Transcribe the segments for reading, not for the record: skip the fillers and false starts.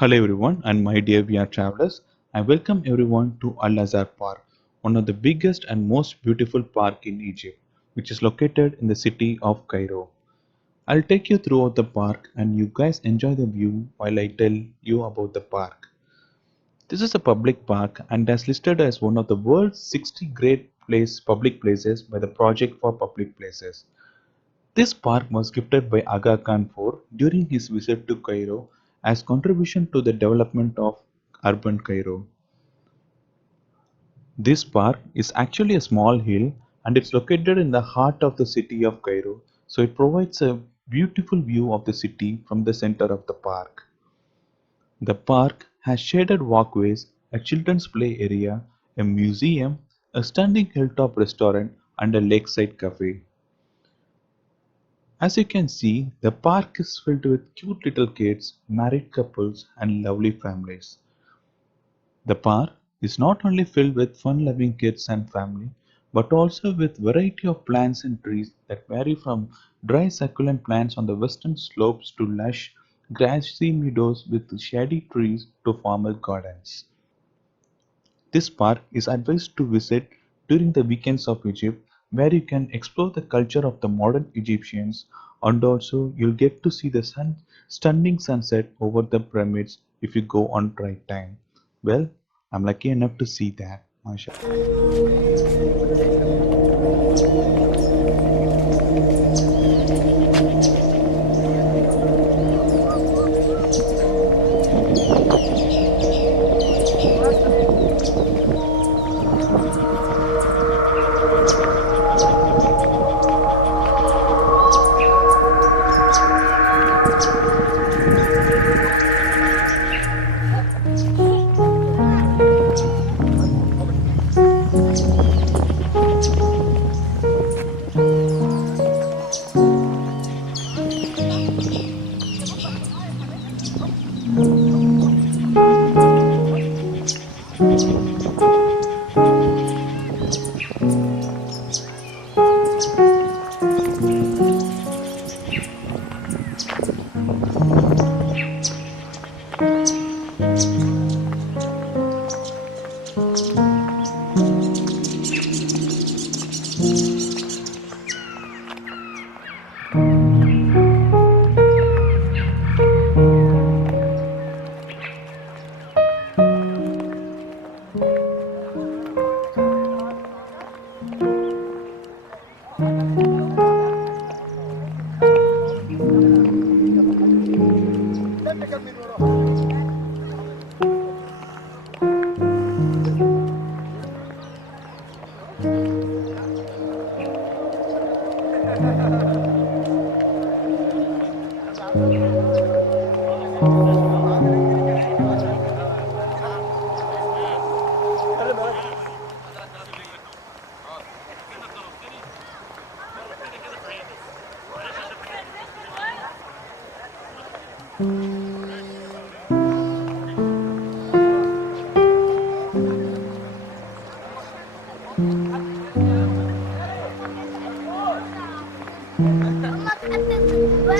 Hello everyone and my dear VR travelers. I welcome everyone to Al-Azhar Park, one of the biggest and most beautiful park in Egypt, which is located in the city of Cairo. I'll take you throughout the park and you guys enjoy the view while I tell you about the park. This is a public park and is listed as one of the world's 60 public places by the Project for Public Places. This park was gifted by Aga Khan IV during his visit to Cairo as contribution to the development of urban Cairo. This park is actually a small hill and it's located in the heart of the city of Cairo, so it provides a beautiful view of the city from the center of the park. The park has shaded walkways, a children's play area, a museum, a standing hilltop restaurant, and a lakeside cafe. As you can see, the park is filled with cute little kids, married couples, and lovely families. The park is not only filled with fun-loving kids and family, but also with variety of plants and trees that vary from dry succulent plants on the western slopes to lush, grassy meadows with shady trees to formal gardens. This park is advised to visit during the weekends of Egypt, where you can explore the culture of the modern Egyptians and also you'll get to see the stunning sunset over the pyramids if you go on right time. Well, I'm lucky enough to see that. Mashallah.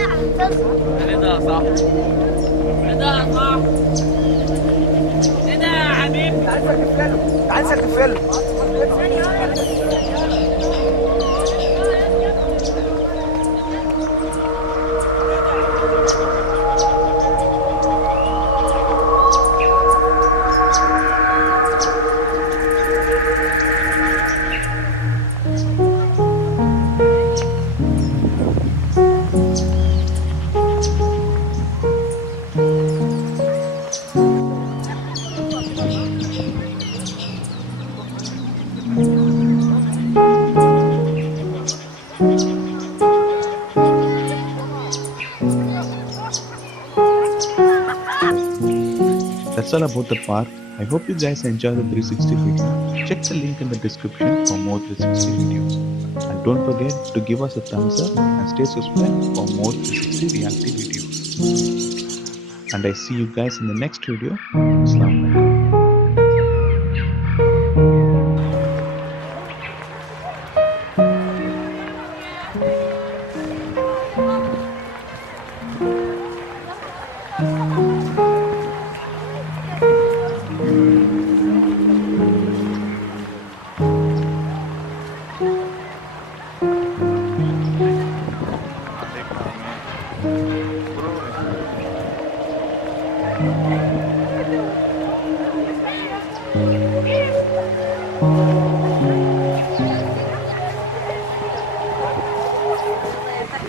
رضا صح رضا صح رضا يا حبيبي تعال سجل فيلم That's all about the park. I hope you guys enjoy the 360 video. Check the link in the description for more 360 videos. And don't forget to give us a thumbs up and stay subscribed for more 360 reality videos. And I see you guys in the next video. Assalamu alaikum. بروني.